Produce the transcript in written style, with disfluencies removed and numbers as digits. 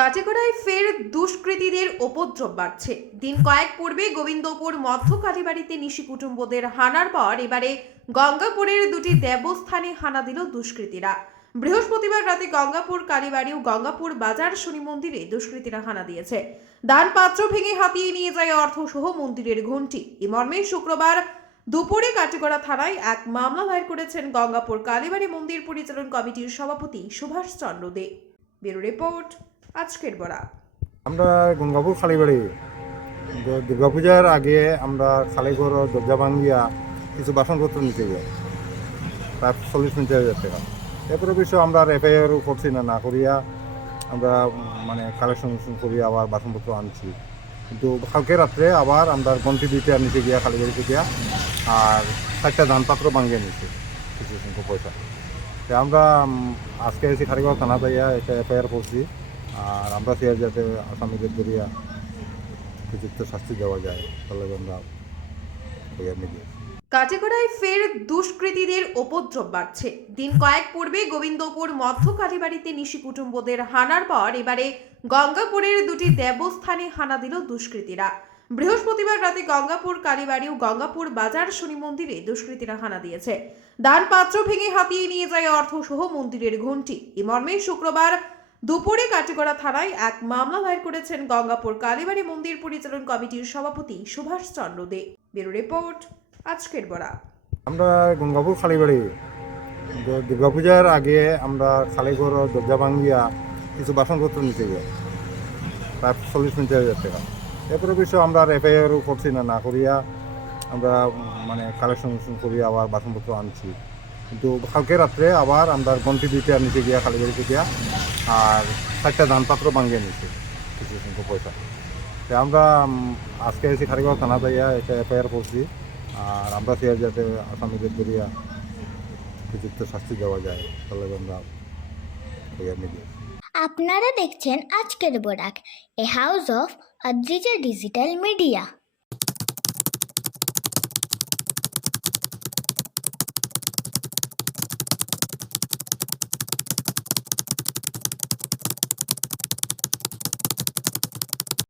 কাটিগড়ায় ফের দুষ্কৃতীদের উপদ্রব বাড়ছে। দিন কয়েক পূর্বে গোবিন্দপুর মধ্য কালীবাড়িতে নিশি কুটুম্বদের হানার পর এবারে গঙ্গাপুরের দুটি দেবস্থানে হানা দিল দুষ্কৃতীরা। বৃহস্পতিবার রাতে গঙ্গাপুর কালীবাড়ি ও গঙ্গাপুর বাজার শনি মন্দিরে দুষ্কৃতীরা হানা দিয়েছে। দান পাত্র ভেঙে হাতিয়ে নিয়ে যায় অর্থ সহ মন্দিরের ঘণ্টি। এ মর্মে শুক্রবার দুপুরে কাটিগড়া থানায় এক মামলা দায়ের করেছেন গঙ্গাপুর কালীবাড়ি মন্দির পরিচালন কমিটির সভাপতি সুভাষ চন্দ্র দে। ব্যুরো রিপোর্ট, আজকের বরাক। আমরা গঙ্গাপুর কালীবাড়ি দুর্গাপূজার আগে আমরা খালিঘর দরজা ভাঙ্গিয়া কিছু বাসনপত্র নিতে যাই, প্রায় 40-50 হাজার টাকা। এরপরে বিষয় আমরা এফআইআরও করছি না করিয়া আমরা কালেকশন করিয়া আবার বাসনপত্র আনছি। কিন্তু কালকে রাত্রে আবার আমরা গন্টি দুইটা নিচে গিয়া কালীবাড়িতে গিয়া আর 4টা ধানপাত্র ভাঙিয়ে নিচ্ছি কিছু সংখ্যক পয়সা। আমরা আজকে এসে খালিগড় থানা যাইয়া এটা এফআইআর করছি। আর আমরা চাই যাতে আসামিদের ধরিয়া উপযুক্ত শাস্তি দেওয়া যায়, তাহলে আমরা নিয়ে কাটিগড়ায় ফের দুষ্কৃতীদের উপদ্রব বাড়ছে। দিন কয়েক পূর্বে গোবিন্দপুর মধ্য কালীবাড়িতে নিশি কুটুম্বদের হানার পর এবারে গঙ্গাপুরের দুটি দেবস্থানে হানা দিল দুষ্কৃতীরা। বৃহস্পতিবার রাতে গঙ্গাপুর কালীবাড়ি ও গঙ্গাপুর বাজার শনি মন্দিরে দুষ্কৃতীরা হানা দিয়েছে। দান পাত্র ভেঙে হাতিয়ে নিয়ে যায় অর্থ সহ মন্দিরের ঘণ্টি। এ মর্মে শুক্রবার দুপুরে কাটিগড়া থানায় এক মামলা দায়ের করেছেন গঙ্গাপুর কালীবাড়ি মন্দির পরিচালন কমিটির সভাপতি সুভাষ চন্দ্র দে। ব্যুরো রিপোর্ট, আজকের বরাক। আমরা গঙ্গাপুর কালীবাড়ি দুর্গাপূজার আগে আমরা খালিঘর দরজা ভাঙ্গিয়া কিছু বাসনপত্র নিতে যাই, প্রায় 40-50 হাজার টাকা। এরপরে বিষয় আমরা এফআইআরও করছি না করিয়া আমরা কালেকশন করিয়া আবার বাসনপত্র আনছি। কিন্তু কালকে রাত্রে আবার আমরা গন্টি দুইটা নিচে গিয়া কালীবাড়িতে গিয়া আর 4টা ধানপাত্র ভাঙিয়ে নিচ্ছি কিছু সংখ্যক পয়সা। আমরা আজকে এসে খালিগড় থানা যাইয়া এটা এফআইআর করছি। আর আমরা চাই যাতে আসামিদের ধরিয়া উপযুক্ত শাস্তি দেওয়া যায়, তাহলে আমরা নিয়ে। আপনারা দেখছেন আজকের Barak, a house of Adrija digital media.